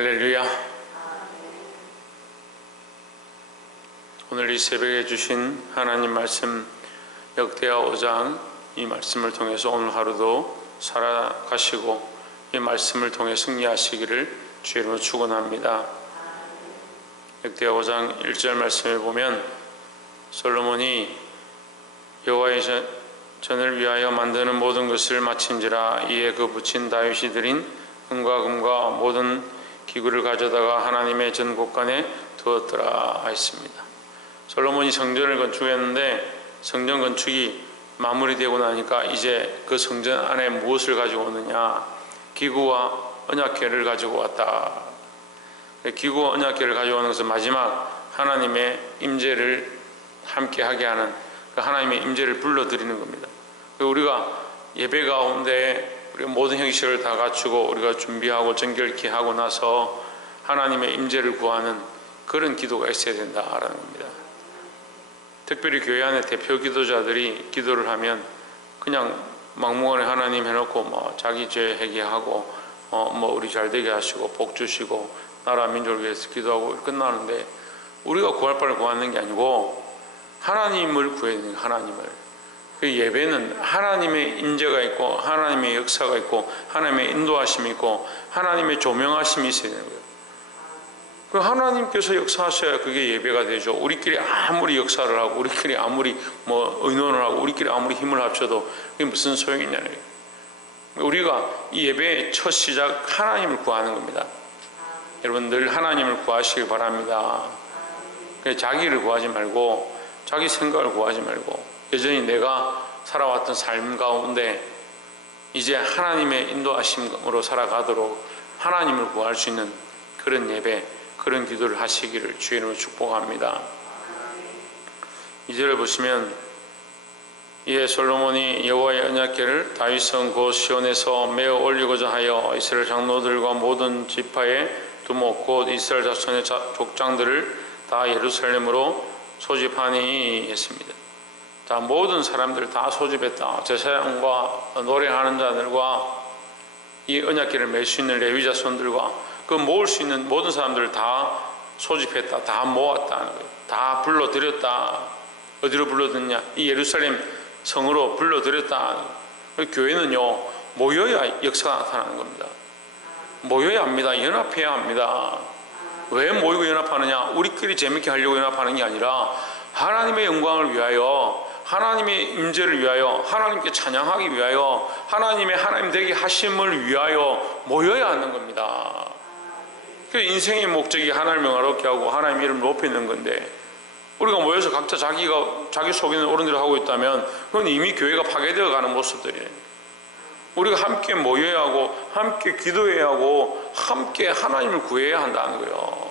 할렐루야. 오늘 이 새벽에 주신 하나님 말씀 역대하 5장, 이 말씀을 통해서 오늘 하루도 살아가시고 이 말씀을 통해 승리하시기를 주의 이름으로 축원합니다. 역대하 5장 1절 말씀에 보면 솔로몬이 여호와의 전을 위하여 만드는 모든 것을 마친지라. 이에 그 붙인 다윗이 드린 은과 금과 모든 기구를 가져다가 하나님의 전곡간에 두었더라 했습니다. 솔로몬이 성전을 건축했는데 성전 건축이 마무리되고 나니까 이제 그 성전 안에 무엇을 가지고 오느냐? 기구와 언약궤를 가지고 왔다. 기구와 언약궤를 가지고 오는 것은 마지막 하나님의 임재를 함께 하게 하는 그 하나님의 임재를 불러드리는 겁니다. 우리가 예배 가운데 우리가 모든 형식을 다 갖추고 우리가 준비하고 정결케 하고 나서 하나님의 임재를 구하는 그런 기도가 있어야 된다라는 겁니다. 특별히 교회 안에 대표 기도자들이 기도를 하면 그냥 막무가내 하나님 해놓고 뭐 자기 죄 회개하고 뭐 우리 잘 되게 하시고 복 주시고 나라 민족을 위해서 기도하고 끝나는데, 우리가 구할 바를 구하는 게 아니고 하나님을 구해야 되는 거예요. 하나님을. 그 예배는 하나님의 임재가 있고 하나님의 역사가 있고 하나님의 인도하심이 있고 하나님의 조명하심이 있어야 되는 거예요. 그 하나님께서 역사하셔야 그게 예배가 되죠. 우리끼리 아무리 역사를 하고 우리끼리 아무리 뭐 의논을 하고 우리끼리 아무리 힘을 합쳐도 그게 무슨 소용이 있냐는 거예요. 우리가 이 예배의 첫 시작 하나님을 구하는 겁니다. 여러분 늘 하나님을 구하시길 바랍니다. 자기를 구하지 말고 자기 생각을 구하지 말고 여전히 내가 살아왔던 삶 가운데 이제 하나님의 인도하심으로 살아가도록 하나님을 구할 수 있는 그런 예배, 그런 기도를 하시기를 주의 이름으로 축복합니다. 2절을 보시면 이에 솔로몬이 여호와의 언약궤를 다윗성 곧 시온에서 메어 올리고자 하여 이스라엘 장로들과 모든 지파의 두목 곧 이스라엘 자손의 족장들을 다 예루살렘으로 소집하니 했습니다. 자, 모든 사람들 다 소집했다. 제사장과 노래하는 자들과 이 언약궤를 맬 수 있는 레위 자손들과 그 모을 수 있는 모든 사람들을 다 소집했다. 다 모았다는 거예요. 다 불러들였다. 어디로 불러들였냐? 이 예루살렘 성으로 불러들였다. 교회는요, 모여야 역사가 나타나는 겁니다. 모여야 합니다. 연합해야 합니다. 왜 모이고 연합하느냐? 우리끼리 재밌게 하려고 연합하는 게 아니라 하나님의 영광을 위하여, 하나님의 임재를 위하여, 하나님께 찬양하기 위하여, 하나님 되게 하심을 위하여 모여야 하는 겁니다. 그 인생의 목적이 하나님을 영화롭게 하고 하나님의 이름을 높이는 건데, 우리가 모여서 각자 자기 속에 있는 옳은 대로 하고 있다면 그건 이미 교회가 파괴되어 가는 모습들이에요. 우리가 함께 모여야 하고 함께 기도해야 하고 함께 하나님을 구해야 한다는 거예요.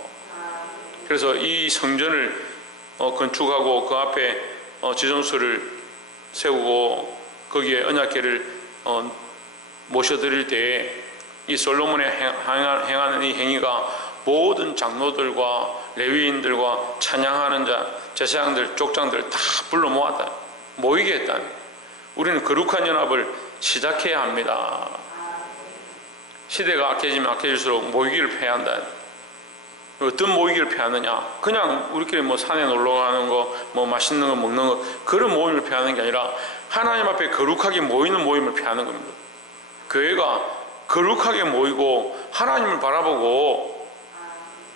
그래서 이 성전을 건축하고 그 앞에 지성소를 세우고 거기에 언약궤를 모셔드릴 때에 이 솔로몬의 행하는 이 행위가 모든 장로들과 레위인들과 찬양하는 자, 제사장들, 족장들 다 불러 모았다. 모이게 했다. 우리는 거룩한 연합을 시작해야 합니다. 시대가 악해지면 악해질수록 모이기를 폐한다. 어떤 모이기를 폐하느냐? 그냥 우리끼리 뭐 산에 놀러 가는 거, 뭐 맛있는 거 먹는 거, 그런 모임을 폐하는 게 아니라 하나님 앞에 거룩하게 모이는 모임을 폐하는 겁니다. 교회가 거룩하게 모이고 하나님을 바라보고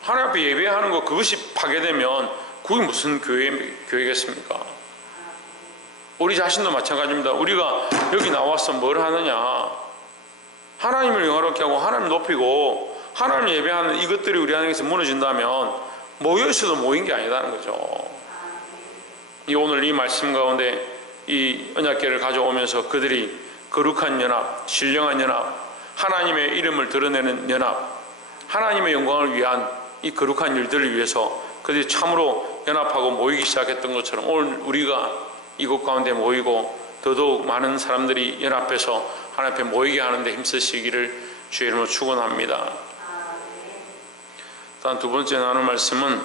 하나님 앞에 예배하는 거, 그것이 파괴되면 그게 무슨 교회겠습니까? 우리 자신도 마찬가지입니다. 우리가 여기 나와서 뭘 하느냐? 하나님을 영화롭게 하고 하나님을 높이고 하나님을 예배하는 이것들이 우리 안에서 무너진다면 모여있어도 모인 게 아니다는 거죠. 오늘 이 말씀 가운데 이 언약궤를 가져오면서 그들이 거룩한 연합, 신령한 연합, 하나님의 이름을 드러내는 연합, 하나님의 영광을 위한 이 거룩한 일들을 위해서 그들이 참으로 연합하고 모이기 시작했던 것처럼 오늘 우리가 이곳 가운데 모이고 더더욱 많은 사람들이 연합해서 하나님 앞에 모이게 하는데 힘쓰시기를 주의 이름으로 축원합니다. 다음 두 번째 나눌 말씀은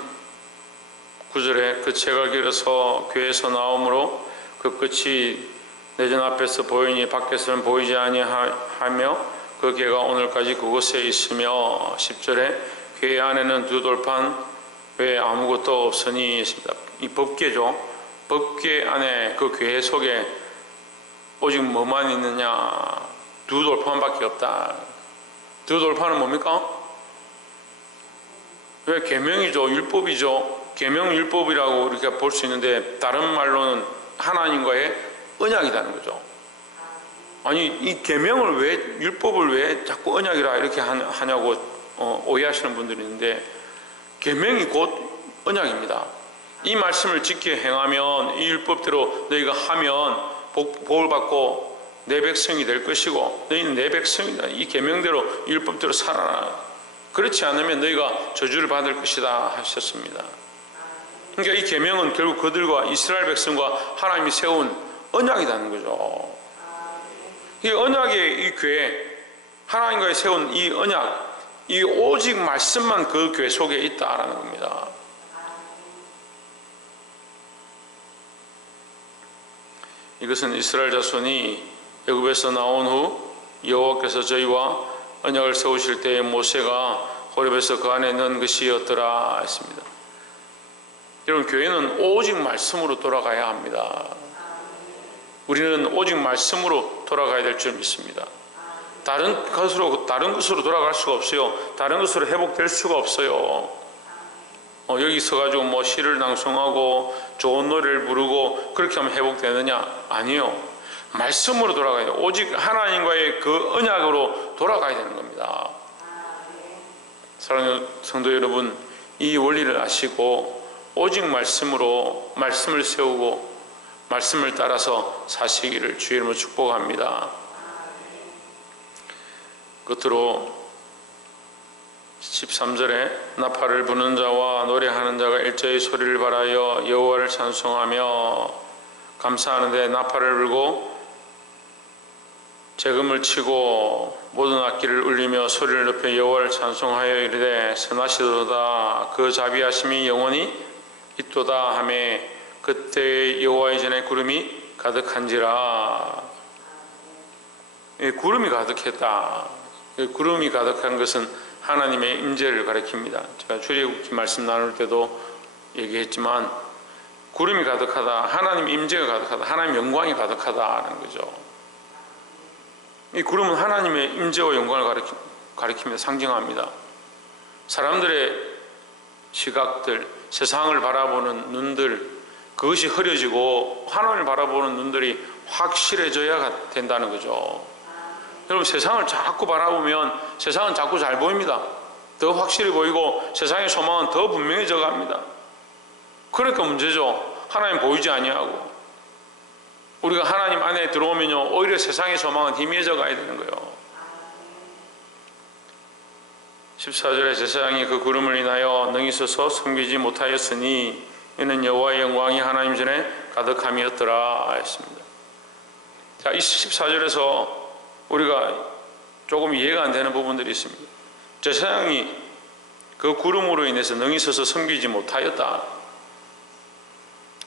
9절에 그 채가 길어서 교회에서 나오므로 그 끝이 내 전 앞에서 보이니 밖에서는 보이지 아니하며 그 궤가 오늘까지 그곳에 있으며 10절에 궤 안에는 두 돌판 외에 아무것도 없으니 있습니다. 이 법궤죠. 법궤 안에 그 궤 속에 오직 뭐만 있느냐? 두 돌판밖에 없다. 두 돌판은 뭡니까? 왜? 계명이죠. 율법이죠. 계명 율법이라고 이렇게 볼 수 있는데 다른 말로는 하나님과의 언약이라는 거죠. 아니 이 계명을 왜, 율법을 왜 자꾸 언약이라 이렇게 하냐고 오해하시는 분들이 있는데, 계명이 곧 언약입니다. 이 말씀을 지켜 행하면, 이 율법대로 너희가 하면 복을 받고 내 백성이 될 것이고, 너희는 내 백성이다. 이 계명대로, 이 율법대로 살아라. 그렇지 않으면 너희가 저주를 받을 것이다 하셨습니다. 그러니까 이 계명은 결국 그들과 이스라엘 백성과 하나님이 세운 언약이라는 거죠. 이 언약의 이 궤, 하나님과의 세운 이 언약, 이 오직 말씀만 그 궤 속에 있다라는 겁니다. 이것은 이스라엘 자손이 애굽에서 나온 후 여호와께서 저희와 언약을 세우실 때에 모세가 호렙에서 그 안에 넣은 것이었더라 했습니다. 여러분, 교회는 오직 말씀으로 돌아가야 합니다. 우리는 오직 말씀으로 돌아가야 될 줄 믿습니다. 다른 것으로 돌아갈 수가 없어요. 다른 것으로 회복될 수가 없어요. 여기 서가지고 뭐 시를 낭송하고 좋은 노래를 부르고 그렇게 하면 회복되느냐? 아니요. 말씀으로 돌아가야 돼요. 오직 하나님과의 그 언약으로 돌아가야 되는 겁니다. 사랑하는 성도 여러분, 이 원리를 아시고 오직 말씀으로 말씀을 세우고 말씀을 따라서 사시기를 주의 이름으로 축복합니다. 끝으로 13절에 나팔을 부는 자와 노래하는 자가 일제히 소리를 발하여 여호와를 찬송하며 감사하는데 나팔을 불고 재금을 치고 모든 악기를 울리며 소리를 높여 여호와를 찬송하여 이르되 선하시도다 그 자비하심이 영원히 있도다 하며 그때 여호와의 전에 구름이 가득한지라. 구름이 가득했다. 구름이 가득한 것은 하나님의 임재를 가리킵니다. 제가 출애굽기 말씀 나눌 때도 얘기했지만 구름이 가득하다, 하나님 임재가 가득하다, 하나님 영광이 가득하다는 거죠. 이 구름은 하나님의 임재와 영광을 가리킵니다. 상징합니다. 사람들의 시각들, 세상을 바라보는 눈들, 그것이 흐려지고 하나님을 바라보는 눈들이 확실해져야 된다는 거죠. 여러분, 세상을 자꾸 바라보면 세상은 자꾸 잘 보입니다. 더 확실히 보이고 세상의 소망은 더 분명해져 갑니다. 그러니까 문제죠. 하나님 보이지 아니하고. 우리가 하나님 안에 들어오면요, 오히려 세상의 소망은 희미해져 가야 되는 거예요. 14절에 제사장이 그 구름을 인하여 능히 서서 섬기지 못하였으니 이는 여호와의 영광이 하나님 전에 가득함이었더라 했습니다. 자, 이 14절에서 우리가 조금 이해가 안 되는 부분들이 있습니다. 제사장이 그 구름으로 인해서 능히 서서 섬기지 못하였다.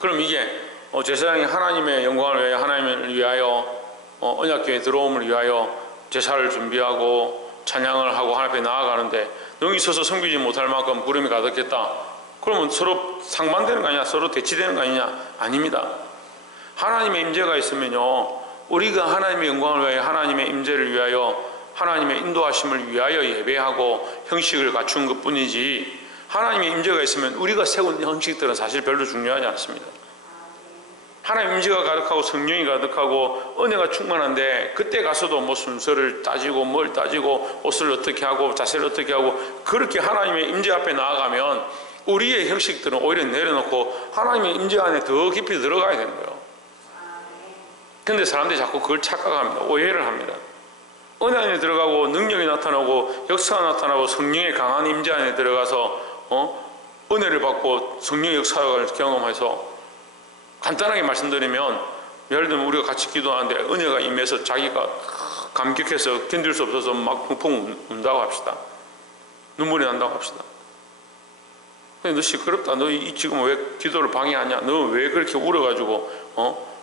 그럼 이게 제사장이 하나님의 영광을 위하여, 하나님을 위하여 언약궤에 들어옴을 위하여 제사를 준비하고 찬양을 하고 하나님 앞에 나아가는데 능히 서서 섬기지 못할 만큼 구름이 가득했다. 그러면 서로 상반되는 거 아니냐? 서로 대치되는 거 아니냐? 아닙니다. 하나님의 임재가 있으면요, 우리가 하나님의 영광을 위하여, 하나님의 임재를 위하여, 하나님의 인도하심을 위하여 예배하고 형식을 갖춘 것뿐이지, 하나님의 임재가 있으면 우리가 세운 형식들은 사실 별로 중요하지 않습니다. 하나님 임재가 가득하고 성령이 가득하고 은혜가 충만한데 그때 가서도 뭐 순서를 따지고 뭘 따지고 옷을 어떻게 하고 자세를 어떻게 하고 그렇게 하나님의 임재 앞에 나아가면 우리의 형식들은 오히려 내려놓고 하나님의 임재 안에 더 깊이 들어가야 되는 거예요. 근데 사람들이 자꾸 그걸 착각합니다. 오해를 합니다. 은혜 안에 들어가고 능력이 나타나고 역사가 나타나고 성령의 강한 임재 안에 들어가서 은혜를 받고 성령의 역사를 경험해서, 간단하게 말씀드리면 예를 들면 우리가 같이 기도하는데 은혜가 임해서 자기가 감격해서 견딜 수 없어서 막 펑펑 운다고 합시다. 눈물이 난다고 합시다. 너 시끄럽다. 너 지금 왜 기도를 방해하냐? 너 왜 그렇게 울어가지고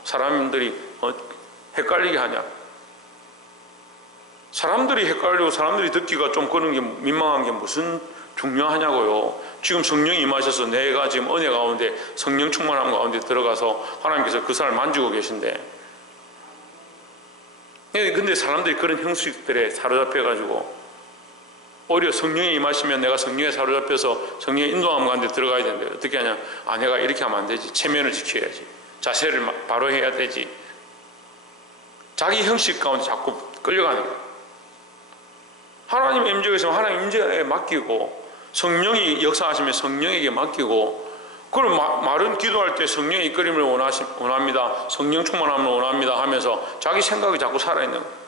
사람들이 헷갈리게 하냐? 사람들이 헷갈리고 사람들이 듣기가 좀 그런 게 민망한 게 무슨 중요하냐고요. 지금 성령이 임하셔서 내가 지금 은혜 가운데 성령 충만함 가운데 들어가서 하나님께서 그 사람을 만지고 계신데, 근데 사람들이 그런 형식들에 사로잡혀가지고 오히려 성령이 임하시면 내가 성령에 사로잡혀서 성령의 인도함 가운데 들어가야 된대요. 어떻게 하냐? 내가 이렇게 하면 안 되지. 체면을 지켜야지. 자세를 바로 해야 되지. 자기 형식 가운데 자꾸 끌려가는 거예요. 하나님의 임재가 있으면 하나님 임재에 맡기고, 성령이 역사하시면 성령에게 맡기고, 그걸 말은 기도할 때 성령의 이끌림을 원합니다, 성령 충만함을 원합니다 하면서 자기 생각이 자꾸 살아있는 거예요.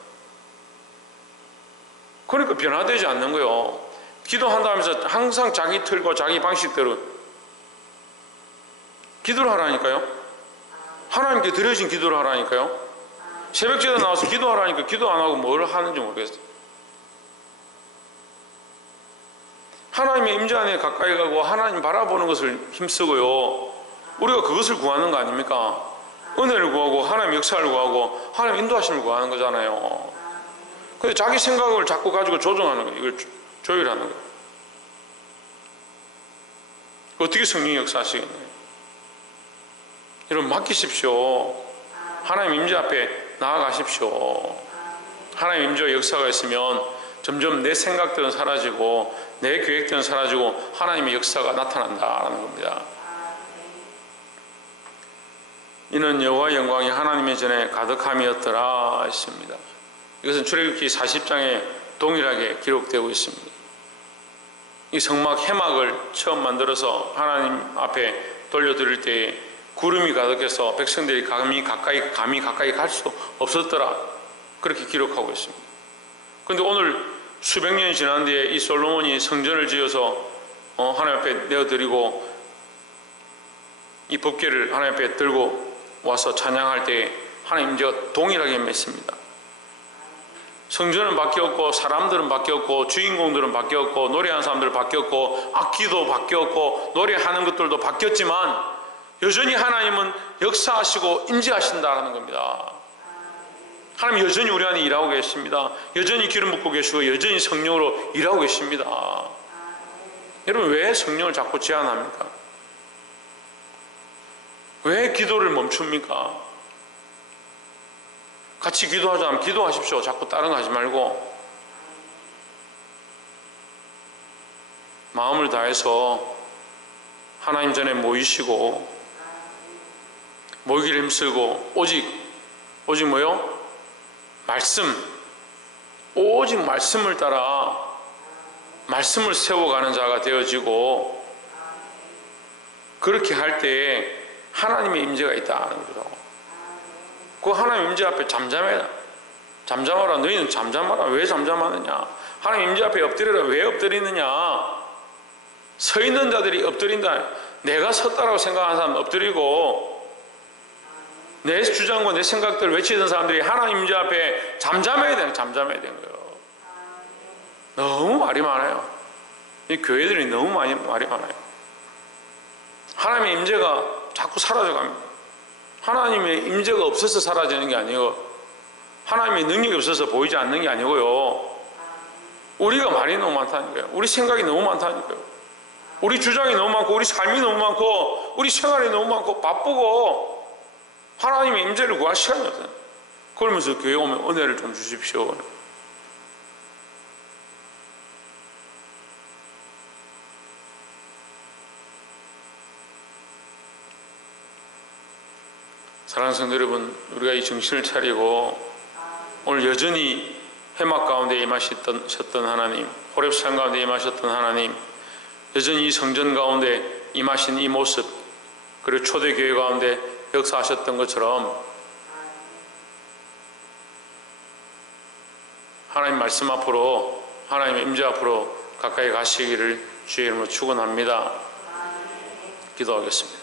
그러니까 변화되지 않는 거예요. 기도한다 하면서 항상 자기 틀과 자기 방식대로 기도를 하라니까요. 하나님께 드려진 기도를 하라니까요. 새벽제단 나와서 기도하라니까 기도 안 하고 뭘 하는지 모르겠어요. 하나님의 임재 안에 가까이 가고 하나님 바라보는 것을 힘쓰고요. 우리가 그것을 구하는 거 아닙니까? 은혜를 구하고 하나님 역사를 구하고 하나님 인도하심을 구하는 거잖아요. 근데 자기 생각을 자꾸 가지고 조정하는 거예요. 이걸 조율하는 거예요. 어떻게 성령이 역사하시겠네요. 여러분 맡기십시오. 하나님 임재 앞에 나아가십시오. 하나님 임재 역사가 있으면 점점 내 생각들은 사라지고 내 계획들은 사라지고 하나님의 역사가 나타난다라는 겁니다. 이는 여호와의 영광이 하나님의 전에 가득함이었더라 했습니다. 이것은 출애굽기 40장에 동일하게 기록되고 있습니다. 이 성막 해막을 처음 만들어서 하나님 앞에 돌려드릴 때에 구름이 가득해서 백성들이 감히 가까이 갈 수 없었더라, 그렇게 기록하고 있습니다. 그런데 오늘 수백 년이 지난 뒤에 이 솔로몬이 성전을 지어서 하나님 앞에 내어드리고 이 법궤를 하나님 앞에 들고 와서 찬양할 때 하나님 임재가 동일하게 맺습니다. 성전은 바뀌었고 사람들은 바뀌었고 주인공들은 바뀌었고 노래하는 사람들은 바뀌었고 악기도 바뀌었고 노래하는 것들도 바뀌었지만 여전히 하나님은 역사하시고 임재하신다는 겁니다. 하나님 여전히 우리 안에 일하고 계십니다. 여전히 기름 붓고 계시고 여전히 성령으로 일하고 계십니다. 여러분, 왜 성령을 자꾸 제한합니까? 왜 기도를 멈춥니까? 같이 기도하자면 기도하십시오. 자꾸 다른 거 하지 말고 마음을 다해서 하나님 전에 모이시고 모이기를 힘쓰고 오직 뭐요? 오직 말씀을 따라 말씀을 세워가는 자가 되어지고, 그렇게 할 때에 하나님의 임재가 있다는 거죠. 그 하나님 임재 앞에 잠잠해라. 너희는 잠잠하라. 왜 잠잠하느냐? 하나님 임재 앞에 엎드려라. 왜 엎드리느냐? 서 있는 자들이 엎드린다. 내가 섰다라고 생각하는 사람은 엎드리고, 내 주장과 내 생각들을 외치던 사람들이 하나님 임재 앞에 잠잠해야 되는 거예요. 너무 말이 많아요. 이 교회들이 너무 말이 많아요. 하나님의 임재가 자꾸 사라져갑니다. 하나님의 임재가 없어서 사라지는 게 아니고 하나님의 능력이 없어서 보이지 않는 게 아니고요. 우리가 말이 너무 많다니까요. 우리 생각이 너무 많다니까요. 우리 주장이 너무 많고 우리 삶이 너무 많고 우리 생활이 너무 많고 바쁘고 하나님의 임재를 구할 시간이 없어요. 그러면서 교회 오면 은혜를 좀 주십시오. 사랑하는 성도 여러분, 우리가 이 정신을 차리고 오늘 여전히 해막 가운데 임하셨던 하나님, 호렙산 가운데 임하셨던 하나님, 여전히 이 성전 가운데 임하신 이 모습, 그리고 초대교회 가운데 역사하셨던 것처럼 하나님 말씀 앞으로, 하나님의 임재 앞으로 가까이 가시기를 주의 이름으로 축원합니다. 기도하겠습니다.